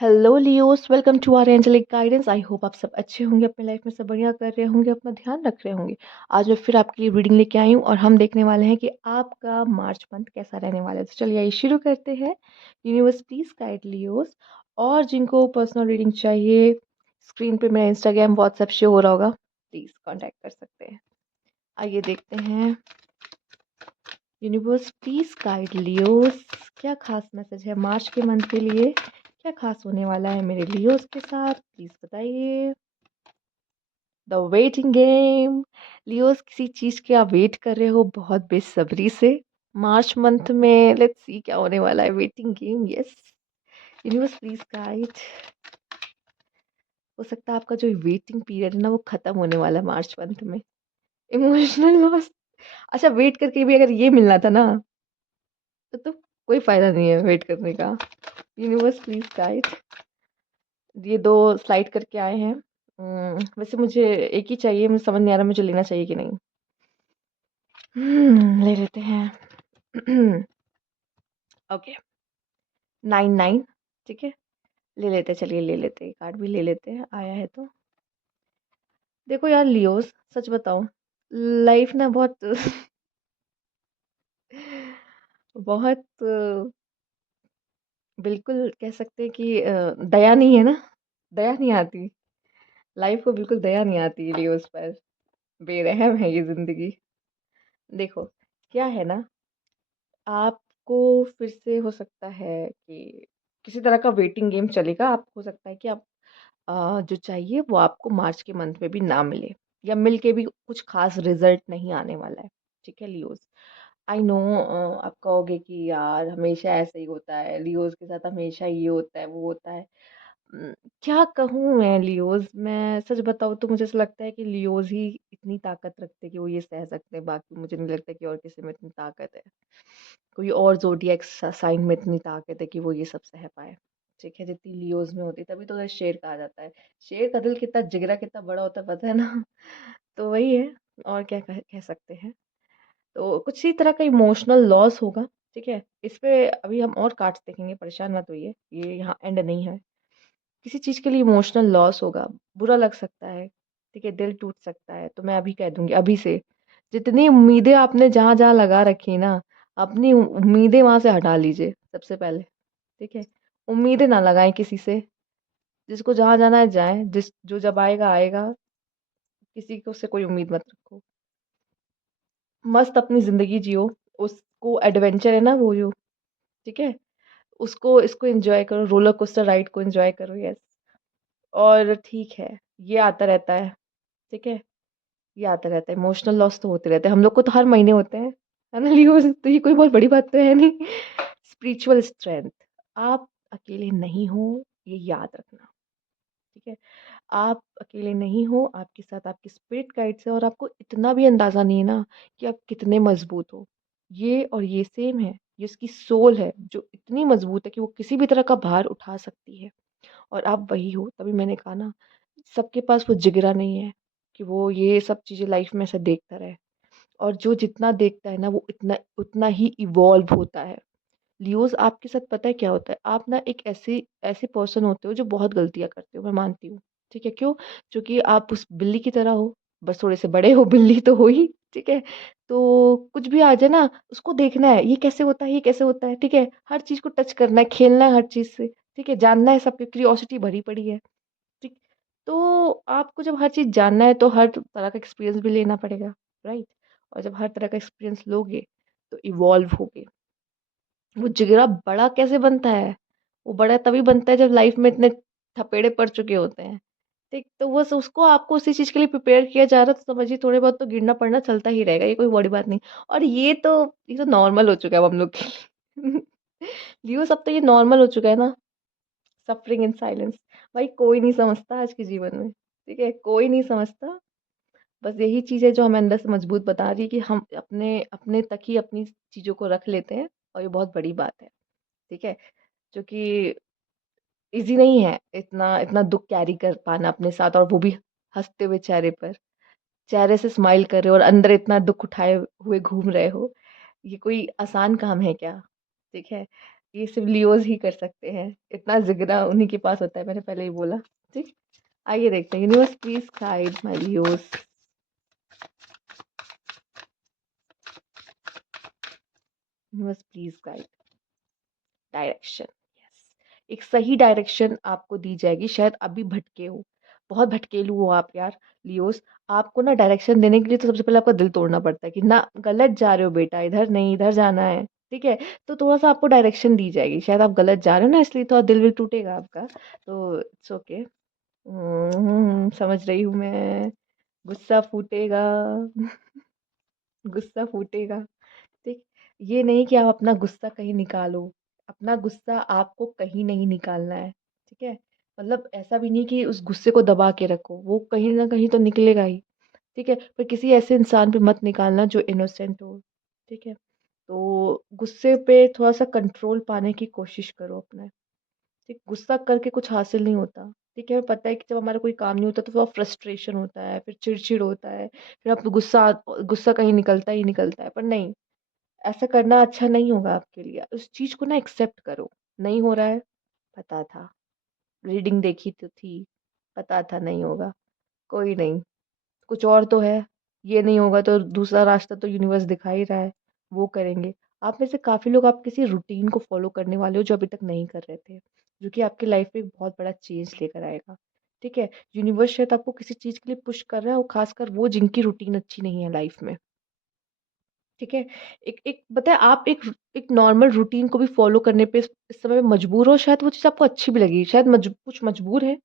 Hello Leos, welcome to our angelic guidance. I hope आप सब अच्छे होंगे, अपने लाइफ में सब बढ़िया कर रहे होंगे, अपना ध्यान रख रहे होंगे। आज मैं फिर आपके लिए रीडिंग लेके आई हूँ और हम देखने वाले हैं कि आपका मार्च मंथ कैसा रहने वाला है। तो चलिए आइए शुरू करते हैं। Universe please guide Leos. और जिनको पर्सनल रीडिंग चाहिए, स्क्रीन पे मेरा इंस्टाग्राम व्हाट्सएप शो हो रहा होगा, प्लीज कॉन्टैक्ट कर सकते हैं। आइए देखते हैं। यूनिवर्स प्लीज गाइड लियोस, क्या खास मैसेज है मार्च के मंथ के लिए? क्या खास होने वाला है मेरे लियोस के साथ, प्लीज बताइए। The waiting game. लियोस, किसी चीज के आप वेट कर रहे हो बहुत बेसब्री से मार्च मंथ में। लेट्स सी क्या होने वाला है। Waiting game, yes. Universe please guide. हो सकता है आपका जो वेटिंग पीरियड है ना, वो खत्म होने वाला है मार्च मंथ में। Emotional loss. अच्छा, वेट करके भी अगर ये मिलना था ना, तो कोई फायदा नहीं है वेट करने का। Universe please guide. ये दो स्लाइड करके आए हैं। वैसे मुझे एक ही चाहिए, मुझे समझ नहीं आ रहा मुझे लेना चाहिए कि नहीं। ले लेते हैं। ओके। 9 9। ठीक है, ले लेते हैं, चलिए ले लेते हैं, कार्ड भी ले लेते हैं, आया है तो। देखो यार लियोस, सच बताओ, लाइफ ना बहुत बहुत बिल्कुल कह सकते हैं कि दया नहीं है ना। दया नहीं आती। लाइफ को बिल्कुल दया नहीं आती लियोस पर। बेरहम है ये जिंदगी। देखो क्या है ना, आपको फिर से हो सकता है कि किसी तरह का वेटिंग गेम चलेगा। आप हो सकता है कि आप जो चाहिए वो आपको मार्च के मंथ में भी ना मिले, या मिल के भी कुछ खास रिजल्ट नहीं आने वाला है। ठीक है लियोस, आई नो। आप कहोगे कि यार हमेशा ऐसा ही होता है, लियोस के साथ हमेशा ये होता है वो होता है। उम, क्या कहूँ मैं लियोज़, मैं सच बताऊँ तो मुझे ऐसा लगता है कि लियोज़ ही इतनी ताकत रखते हैं कि वो ये सह सकते हैं, बाकी मुझे नहीं लगता कि और किसी में इतनी ताकत है। कोई और ज़ोडिएक साइन में इतनी ताकत है कि वो ये सब सह पाए। ठीक है, जितनी लियोज़ में होती है, तभी तो उन्हें शेर कहा जाता है। शेर का दिल कितना जिगरा कितना बड़ा होता है पता है ना? तो वही है, और क्या कह सकते हैं। तो कुछ ही तरह का इमोशनल लॉस होगा। ठीक है, इस पे अभी हम और कार्ड्स देखेंगे, परेशान मत होइए, ये यहाँ एंड नहीं है। किसी चीज़ के लिए इमोशनल लॉस होगा, बुरा लग सकता है, ठीक है, दिल टूट सकता है। तो मैं अभी कह दूँगी, अभी से जितनी उम्मीदें आपने जहाँ-जहाँ लगा रखी ना, अपनी उम्मीदें वहाँ से हटा लीजिए सबसे पहले। ठीक है? उम्मीदें ना लगाएँ किसी से, जिसको जहाँ जाना है जाए, जिस जो जब आएगा आएगा, किसी को से कोई उम्मीद मत रखो। मस्त अपनी ज़िंदगी जियो, उसको एडवेंचर है ना वो जो, ठीक है? उसको इसको एन्जॉय करो, रोलर कोस्टर राइड को एन्जॉय करो, यस। और ठीक है, ये आता रहता है, ठीक है? ये आता रहता है, इमोशनल लॉस तो होते रहते हैं, हम लोग को तो हर महीने होते हैं, है ना लियोज़? तो ये कोई बहुत बड़ी बात तो है नहीं। स्पिरिचुअल स्ट्रेंथ, आप अकेले नहीं हो, ये याद रखना, ठीक है? आप अकेले नहीं हो, आपके साथ आपकी स्पिरिट गाइड्स हैं, और आपको इतना भी अंदाज़ा नहीं है ना कि आप कितने मज़बूत हो। ये और ये सेम है, ये उसकी सोल है जो इतनी मज़बूत है कि वो किसी भी तरह का भार उठा सकती है। और आप वही हो, तभी मैंने कहा ना, सबके पास वो जिगरा नहीं है कि वो ये सब चीज़ें लाइफ में ऐसे देखता रहे। और जो जितना देखता है ना, वो इतना उतना ही इवॉल्व होता है। लियोज़, आपके साथ पता है क्या होता है? आप ना एक ऐसे ऐसे पर्सन होते हो जो बहुत गलतियाँ करते हो, मैं मानती हूँ। ठीक है, क्यों? क्योंकि आप उस बिल्ली की तरह हो, बस थोड़े से बड़े हो, बिल्ली तो हो ही, ठीक है? तो कुछ भी आ जाए ना, उसको देखना है, ये कैसे होता है, ये कैसे होता है, ठीक है? हर चीज़ को टच करना है, खेलना है हर चीज़ से, ठीक है? जानना है, सबकी क्यूरियोसिटी भरी पड़ी है, ठीक? तो आपको जब हर चीज़ जानना है, तो हर तरह का एक्सपीरियंस भी लेना पड़ेगा, राइट? और जब हर तरह का एक्सपीरियंस लोगे, तो इवॉल्व होगे। वो जिगरा बड़ा कैसे बनता है? वो बड़ा तभी बनता है जब लाइफ में इतने थपेड़े पड़ चुके होते हैं। ठीक, तो बस उसको आपको उसी चीज़ के लिए प्रिपेयर किया जा रहा है, तो समझिए थोड़े बहुत तो गिरना पड़ना चलता ही रहेगा, ये कोई बड़ी बात नहीं। और ये तो नॉर्मल हो चुका है अब हम लोग के लिए। लियो, सब तो ये नॉर्मल हो चुका है ना, सफरिंग इन साइलेंस। भाई कोई नहीं समझता आज के जीवन में, ठीक है? कोई नहीं समझता। बस यही चीज़ है जो हमें अंदर से मजबूत बता रही है कि हम अपने अपने तक ही अपनी चीज़ों को रख लेते हैं, और ये बहुत बड़ी बात है, ठीक है? जो कि ईज़ी नहीं है इतना इतना दुःख कैरी कर पाना अपने साथ, और वो भी हँसते हुए चेहरे पर। चेहरे से स्माइल कर रहे हो और अंदर इतना दुःख उठाए हुए घूम रहे हो। ये कोई आसान काम है क्या? ठीक है? ये सिर्फ लियोज ही कर सकते हैं, इतना जिगरा उन्हीं के पास होता है, मैंने पहले ही बोला। ठीक। आइए देखते हैं, universe please guide my Leos. Universe please guide direction. Yes, एक सही डायरेक्शन आपको दी जाएगी। शायद अभी भटके हो, बहुत भटकेलू हो आप यार लियोस। आपको ना डायरेक्शन देने के लिए तो सबसे पहले आपका दिल तोड़ना पड़ता है कि ना गलत जा रहे हो बेटा, इधर नहीं इधर जाना है। ठीक है, तो थोड़ा सा आपको डायरेक्शन दी जाएगी। शायद आप गलत जा रहे हो ना, इसलिए थोड़ा दिल विल टूटेगा आपका। तो इट्स ओके। समझ रही हूँ मैं। गुस्सा फूटेगा। गुस्सा फूटेगा। ठीक। ये नहीं कि आप अपना गुस्सा कहीं निकालो, अपना गुस्सा आपको कहीं नहीं निकालना है। ठीक है, मतलब ऐसा भी नहीं कि उस गुस्से को दबा के रखो, वो कहीं ना कहीं तो निकलेगा ही। ठीक है, पर किसी ऐसे इंसान पे मत निकालना जो इनोसेंट हो। ठीक है, तो गुस्से पे थोड़ा सा कंट्रोल पाने की कोशिश करो अपने। ठीक, गुस्सा करके कुछ हासिल नहीं होता। ठीक है, हमें पता है कि जब हमारा कोई काम नहीं होता तो थोड़ा फ्रस्ट्रेशन होता है, फिर चिड़चिड़ होता है, फिर आप गुस्सा गुस्सा कहीं निकलता ही निकलता है। पर नहीं, ऐसा करना अच्छा नहीं होगा आपके लिए। उस चीज़ को ना एक्सेप्ट करो। नहीं हो रहा है, पता था, रीडिंग देखी तो थी, पता था नहीं होगा, कोई नहीं, कुछ और तो है। ये नहीं होगा तो दूसरा रास्ता तो यूनिवर्स दिखा ही रहा है, वो करेंगे। आप में से काफ़ी लोग आप किसी रूटीन को फॉलो करने वाले हो जो अभी तक नहीं कर रहे थे, जो कि आपकी लाइफ में एक बहुत बड़ा चेंज लेकर आएगा। ठीक है, यूनिवर्स शायद आपको किसी चीज़ के लिए पुश कर रहा है, और खासकर वो जिनकी रूटीन अच्छी नहीं है लाइफ में। ठीक है, एक एक बताए आप एक नॉर्मल रूटीन को भी फॉलो करने पे इस समय मजबूर हो। शायद वो चीज़ आपको अच्छी भी लगी, शायद कुछ मजबूर है,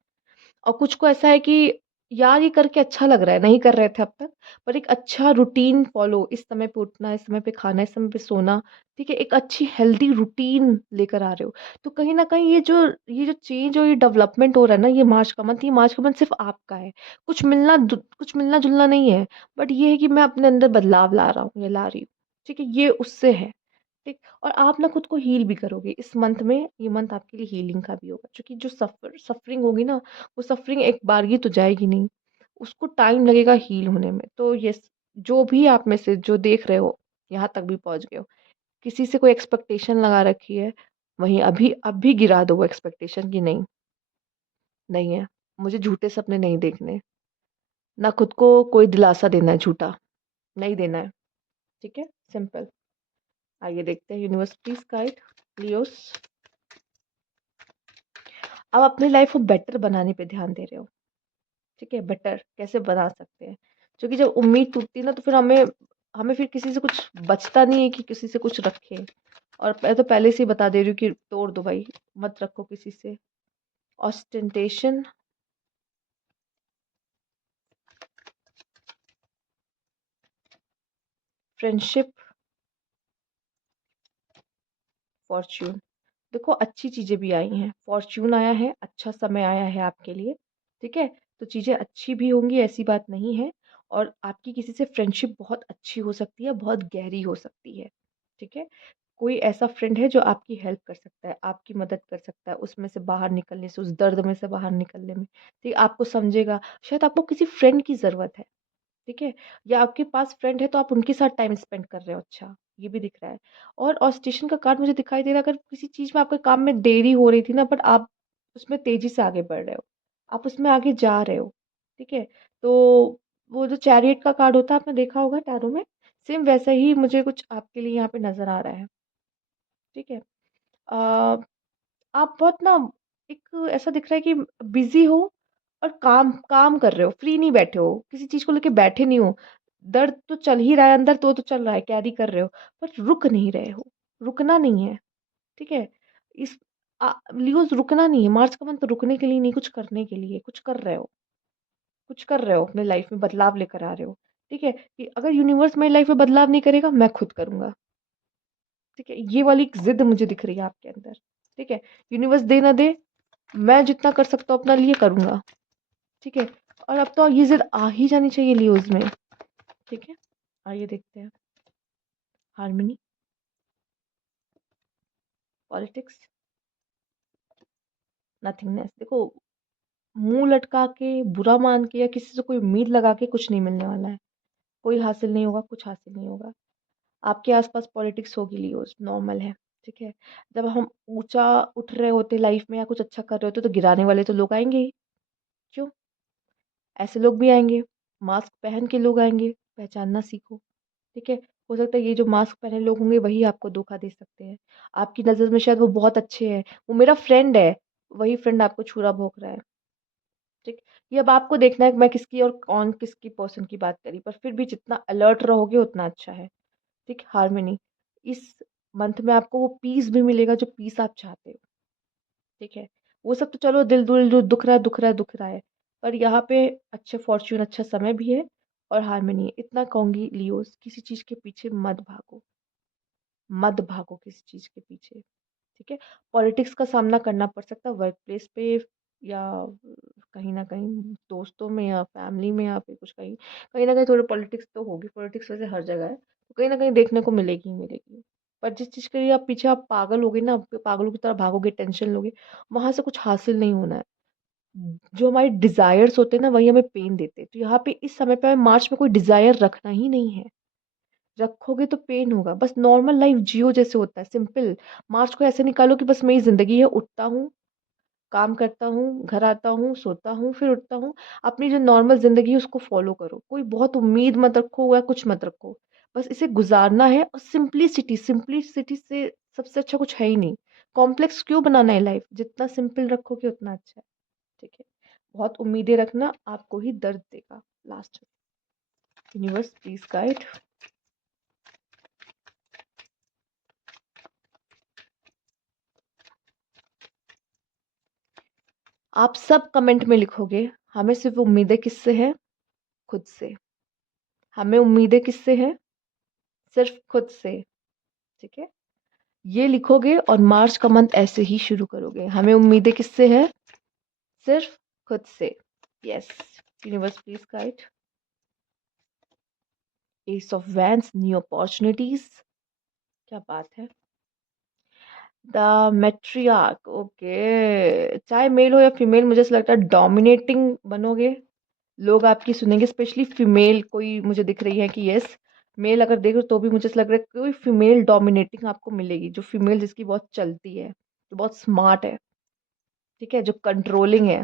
और कुछ को ऐसा है कि यार ये करके अच्छा लग रहा है, नहीं कर रहे थे अब तक। पर एक अच्छा रूटीन फ़ॉलो, इस समय पे उठना, इस समय पे खाना, इस समय पे सोना, ठीक है? एक अच्छी हेल्दी रूटीन लेकर आ रहे हो। तो कहीं न कहीं ये जो चेंज और ये डेवलपमेंट हो रहा है ना, ये मार्च का मंथ सिर्फ़ आपका है। कुछ मिलना-जुलना नहीं है, बट ये है कि मैं अपने अंदर बदलाव ला रहा हूँ या ला रही हूँ, ठीक है? ये उससे है। ठीक। और आप ना खुद को हील भी करोगे इस मंथ में। ये मंथ आपके लिए हीलिंग का भी होगा, क्योंकि जो सफरिंग होगी ना, वो सफरिंग एक बार ही तो जाएगी नहीं, उसको टाइम लगेगा हील होने में। तो ये जो भी आप में से जो देख रहे हो, यहाँ तक भी पहुंच गए हो, किसी से कोई एक्सपेक्टेशन लगा रखी है, वहीं अभी अभी गिरा दो वो एक्सपेक्टेशन की। नहीं, नहीं है, मुझे झूठे सपने नहीं देखने, ना खुद को कोई दिलासा देना है झूठा, नहीं देना है। ठीक है, सिंपल। आइए देखते हैं, यूनिवर्स प्लीज गाइड लियोस। आप अपनी लाइफ को बेटर बनाने पे ध्यान दे रहे हो। ठीक है, बेटर कैसे बना सकते हैं, क्योंकि जब उम्मीद टूटती है ना, तो फिर हमें हमें फिर किसी से कुछ बचता नहीं है कि किसी से कुछ रखें। और मैं तो पहले से ही बता दे रही हूँ कि तोड़ दो भाई, मत रखो किसी से। Ostentation, friendship, Fortune. देखो, अच्छी चीजें भी आई हैं, फॉर्च्यून आया है, अच्छा समय आया है आपके लिए। ठीक है, तो चीजें अच्छी भी होंगी, ऐसी बात नहीं है। और आपकी किसी से फ्रेंडशिप बहुत अच्छी हो सकती है, बहुत गहरी हो सकती है। ठीक है, कोई ऐसा फ्रेंड है जो आपकी हेल्प कर सकता है, आपकी मदद कर सकता है उसमें से बाहर निकलने से, उस दर्द में से बाहर निकलने में। ठीक, आपको समझेगा। शायद आपको किसी फ्रेंड की जरूरत है। ठीक है, या आपके पास फ्रेंड है तो आप उनके साथ टाइम स्पेंड कर रहे हो, अच्छा, ये भी दिख रहा है। और स्टेशन का कार्ड मुझे दिखाई दे रहा है, अगर किसी चीज में आपके काम में देरी हो रही थी ना, बट आप उसमें तेजी से आगे बढ़ रहे हो, आप उसमें आगे जा रहे हो। ठीक है, तो वो जो चैरियट का कार्ड होता है, आपने देखा होगा टैरो में, सेम वैसा ही मुझे कुछ आपके लिए यहाँ पे नजर आ रहा है। ठीक है, आ, आप बहुत ना, एक ऐसा दिख रहा है कि बिजी हो, और काम काम कर रहे हो, फ्री नहीं बैठे हो, किसी चीज को लेके बैठे नहीं हो। दर्द तो चल ही रहा है अंदर, तो चल रहा है, कैरी कर रहे हो, पर रुक नहीं रहे हो। रुकना नहीं है। ठीक है, इस लियोज रुकना नहीं है। मार्च का मंथ रुकने के लिए नहीं, कुछ करने के लिए, कुछ कर रहे हो, कुछ कर रहे हो अपने लाइफ में, बदलाव लेकर आ रहे हो। ठीक है, कि अगर यूनिवर्स मेरी लाइफ में बदलाव नहीं करेगा, मैं खुद करूंगा। ठीक है, ये वाली एक जिद मुझे दिख रही है आपके अंदर। ठीक है, यूनिवर्स दे ना दे, मैं जितना कर सकता हूँ अपना लिए करूंगा। ठीक है, और अब तो ये जिद आ ही जानी चाहिए लियोज में। ठीक है, आइए देखते हैं, हार्मनी, पॉलिटिक्स, नथिंगनेस। देखो, मुंह लटका के, बुरा मान के, या किसी से कोई उम्मीद लगा के कुछ नहीं मिलने वाला है। कोई हासिल नहीं होगा, कुछ हासिल नहीं होगा। आपके आसपास पॉलिटिक्स होगी लियोज, नॉर्मल है। ठीक है? जब हम ऊँचा उठ रहे होते लाइफ में या कुछ अच्छा कर रहे होते तो गिराने वाले तो लोग आएँगे ही। क्यों? ऐसे लोग भी आएँगे, मास्क पहन के लोग आएँगे, पहचानना सीखो, ठीक है? हो सकता है ये जो मास्क पहने लोग होंगे वही आपको धोखा दे सकते हैं। आपकी नज़र में शायद वो बहुत अच्छे हैं, वो मेरा फ्रेंड है, वही फ्रेंड आपको छुरा भोंक रहा है, ठीक? ये अब आपको देखना है कि मैं किसकी और कौन किसकी पर्सन की बात करी, पर फिर भी जितना अलर्ट रहोगे उतना अच्छा है, ठीक? हार्मनी, इस मंथ में आपको वो पीस भी मिलेगा जो पीस आप चाहते हो, ठीक है? वो सब तो चलो दिल-दुल जो दुख रहा है, दुख रहा है, दुख रहा है। पर यहाँ पे अच्छे फॉर्च्यून अच्छा समय भी है और हार्मनी है। इतना कहूँगी लियोज़ किसी चीज़ के पीछे मत भागो, मत भागो किसी चीज़ के पीछे, ठीक है? पॉलिटिक्स का सामना करना पड़ सकता है वर्क प्लेस पे या कहीं न कहीं दोस्तों में या फैमिली में या फिर कुछ कहीं कहीं न कहीं थोड़ी पॉलिटिक्स तो होगी, पॉलिटिक्स वैसे हर जगह है। तो कहीं न कहीं देखने को मिलेगी ही मिलेगी। पर जिस चीज़ के लिए आप पीछे आप पागल होगे ना, आप पागलों की तरह भागोगे, टेंशन लोगे, वहाँ से कुछ हासिल नहीं होना है। जो हमारे डिज़ायर्स होते हैं ना, वही हमें पेन देते हैं। तो यहाँ पे इस समय पे हमें मार्च में कोई डिज़ायर रखना ही नहीं है। रखोगे तो पेन होगा। बस नॉर्मल लाइफ़ जियो जैसे होता है, सिंपल। मार्च को ऐसे निकालो कि बस मेरी ज़िंदगी है, उठता हूँ, काम करता हूँ, घर आता हूँ, सोता हूँ, फिर उठता हूँ। अपनी जो नॉर्मल ज़िंदगी है उसको फ़ॉलो करो। कोई बहुत उम्मीद मत रखो या कुछ मत रखो। बस इसे गुज़ारना है और सिम्प्लिसिटी सिम्प्लिसिटी से सबसे अच्छा कुछ है ही नहीं। कॉम्प्लेक्स क्यों बनाना है लाइफ़? जितना सिंपल रखोगे उतना अच्छा है, ठीक है? बहुत उम्मीदें रखना आपको ही दर्द देगा लास्ट में। Universe please guide. आप सब कमेंट में लिखोगे, हमें सिर्फ़ उम्मीदें किससे हैं? खुद से। हमें उम्मीदें किससे हैं? सिर्फ़ खुद से, ठीक है? ये लिखोगे और मार्च का मंथ ऐसे ही शुरू करोगे। हमें उम्मीदें किससे हैं? सिर्फ़ खुद से। Yes, universe please guide. Ace of wands, new opportunities, क्या बात है। The matriarch, okay. चाहे मेल हो या फीमेल, मुझे ऐसा लगता है डोमिनेटिंग बनोगे। लोग आपकी सुनेंगे, स्पेशली फीमेल कोई मुझे दिख रही है कि यस, मेल अगर देखो तो भी मुझे ऐसा लग रहा है कि कोई फीमेल डोमिनेटिंग आपको मिलेगी, जो फीमेल जिसकी बहुत चलती है, जो बहुत स्मार्ट है, ठीक है, जो कंट्रोलिंग है।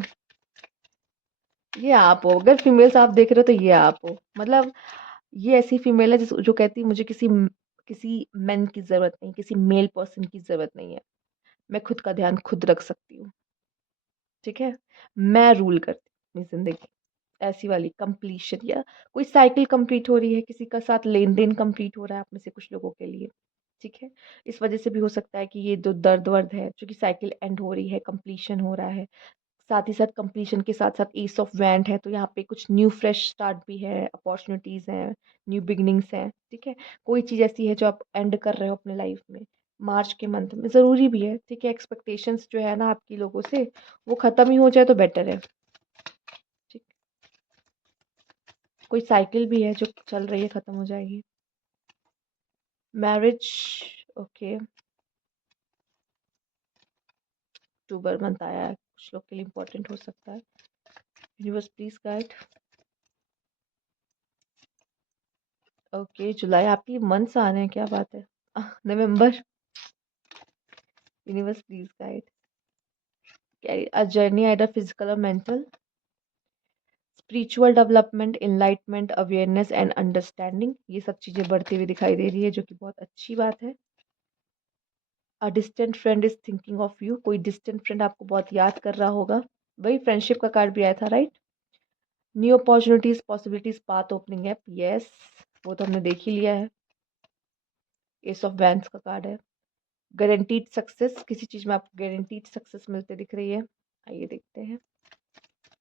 ये आप हो, अगर फीमेल्स आप देख रहे हो तो ये आप हो। मतलब ये ऐसी फीमेल है जो कहती है मुझे किसी मैन की जरूरत नहीं, किसी मेल पर्सन की जरूरत नहीं है, मैं खुद का ध्यान खुद रख सकती हूँ, ठीक है, मैं रूल करती हूँ अपनी जिंदगी। ऐसी वाली कंप्लीशन, या कोई साइकिल कंप्लीट हो रही है, किसी का साथ लेन देन कंप्लीट हो रहा है आप में से कुछ लोगों के लिए, ठीक है। इस वजह से भी हो सकता है कि ये जो दर्द वर्द है, जो कि साइकिल एंड हो रही है, कंप्लीशन हो रहा है, साथ ही साथ कंप्लीशन के साथ साथ एस ऑफ वैंड है, तो यहाँ पे कुछ न्यू फ्रेश स्टार्ट भी है, अपॉर्चुनिटीज हैं, न्यू बिगनिंग्स हैं, ठीक है। कोई चीज़ ऐसी है जो आप एंड कर रहे हो अपने लाइफ में मार्च के मंथ में, ज़रूरी भी है, ठीक है। एक्सपेक्टेशंस जो है ना आपकी लोगों से, वो ख़त्म ही हो जाए तो बेटर है, ठीक। कोई साइकिल भी है जो चल रही है, ख़त्म हो जाएगी। मैरिज, ओके, अक्टूबर मंथ आया है, कुछ लोग के लिए इम्पोर्टेंट हो सकता है। Universe please guide. ओके, जुलाई, आपकी मंथ्स आ रहे हैं, क्या बात है। नवंबर, universe please guide. A journey either physical और mental, spiritual development, enlightenment, awareness and understanding, ये सब चीज़ें बढ़ती हुई दिखाई दे रही है, जो कि बहुत अच्छी बात है। A distant friend is thinking of you, कोई डिस्टेंट फ्रेंड आपको बहुत याद कर रहा होगा। वही फ्रेंडशिप का कार्ड भी आया था, right. New opportunities, possibilities, path opening है, यस, वो तो हमने देख ही लिया है। एस ऑफ वैंड्स का कार्ड है। गारंटीड सक्सेस, किसी चीज़ में आपको गारंटीड सक्सेस मिलते दिख रही है। आइए देखते हैं।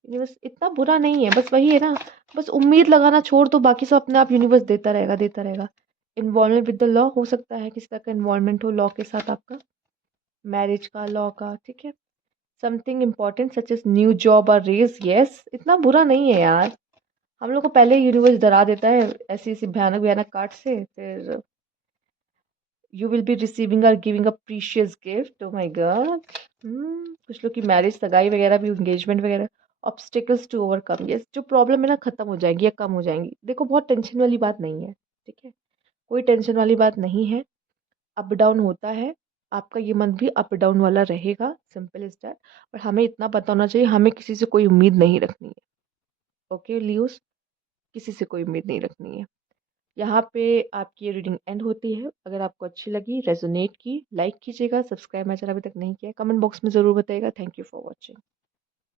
यूनिवर्स इतना बुरा नहीं है, बस वही है ना, बस उम्मीद लगाना छोड़ दो, बाकी सब अपने आप यूनिवर्स देता रहेगा, देता रहेगा। इन्वॉल्वमेंट विद द लॉ, हो सकता है किसी तरह का इन्वॉल्वमेंट हो लॉ के साथ आपका, मैरिज का, लॉ का, ठीक है। Something important such as new job और रेज, यस, इतना बुरा नहीं है यार। हम लोग को पहले यूनिवर्स डरा देता है ऐसी ऐसी भयानक भयानक कार्ड से, फिर यू विल बी रिसीविंग और giving a precious gift, oh my God. कुछ लोग की मैरिज, सगाई वगैरह भी, एंगेजमेंट वगैरह। ऑब्स्टिकल्स टू ओवरकम, यस, जो प्रॉब्लम है ना खत्म हो जाएंगी या कम हो जाएंगी। देखो बहुत टेंशन वाली बात नहीं है, ठीक है, कोई टेंशन वाली बात नहीं है। अप डाउन होता है, आपका ये मंथ भी अप डाउन वाला रहेगा, सिंपल इज़ दैट। पर हमें इतना पता होना चाहिए, हमें किसी से कोई उम्मीद नहीं रखनी है। ओके लियोज़, किसी से कोई उम्मीद नहीं रखनी है। यहाँ पे आपकी ये रीडिंग एंड होती है। अगर आपको अच्छी लगी, रेज़ोनेट की, लाइक कीजिएगा, सब्सक्राइब मेरा चैनल अभी तक नहीं किया है, कमेंट बॉक्स में ज़रूर बताइएगा। Thank you for watching.